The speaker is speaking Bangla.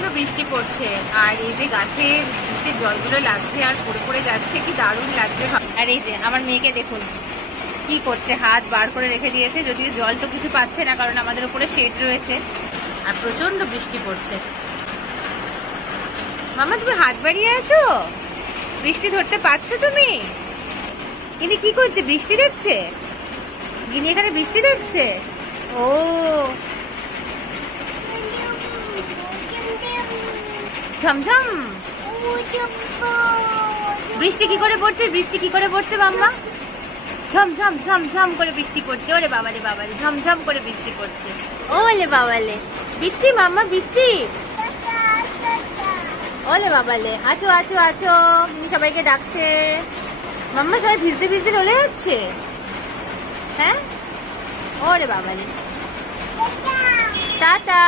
প্রচন্ড বৃষ্টি পড়ছে, আর এই যে গাছের বৃষ্টির জলগুলো লাগছে আর পড়ে পড়ে যাচ্ছে, কি দারুণ লাগছে। আর এই যে আমার মেয়েকে দেখুন কি করছে, হাত বার করে রেখে দিয়েছে, যদিও জল তো কিছু পাচ্ছে না কারণ আমাদের উপরে শেড রয়েছে আর প্রচন্ড বৃষ্টি পড়ছে। মামা তুমি হাত বাড়িয়ে আছো, বৃষ্টি ধরতে পারছো তুমি? ইনি কি করছে, বৃষ্টি দেখছে? ইনি এখানে বৃষ্টি দেখছে। ও ঝমঝম বৃষ্টি কি করে পড়ছে, বৃষ্টি কি করে পড়ছে মাম্মা? ঝমঝম ঝমঝম করে বৃষ্টি পড়ছে। ওরে বাবারে বাবারে, ঝমঝম করে বৃষ্টি পড়ছে। ওলে বাবালে বৃষ্টি, মাম্মা বৃষ্টি। ওলে বাবালে, আছো আছো আছো, তুমি সবাইকে ডাকছে। মাম্মা সবাই ভিজতে ভিজতে চলে যাচ্ছে। হ্যাঁ, ওরে বাবালে, টাটা।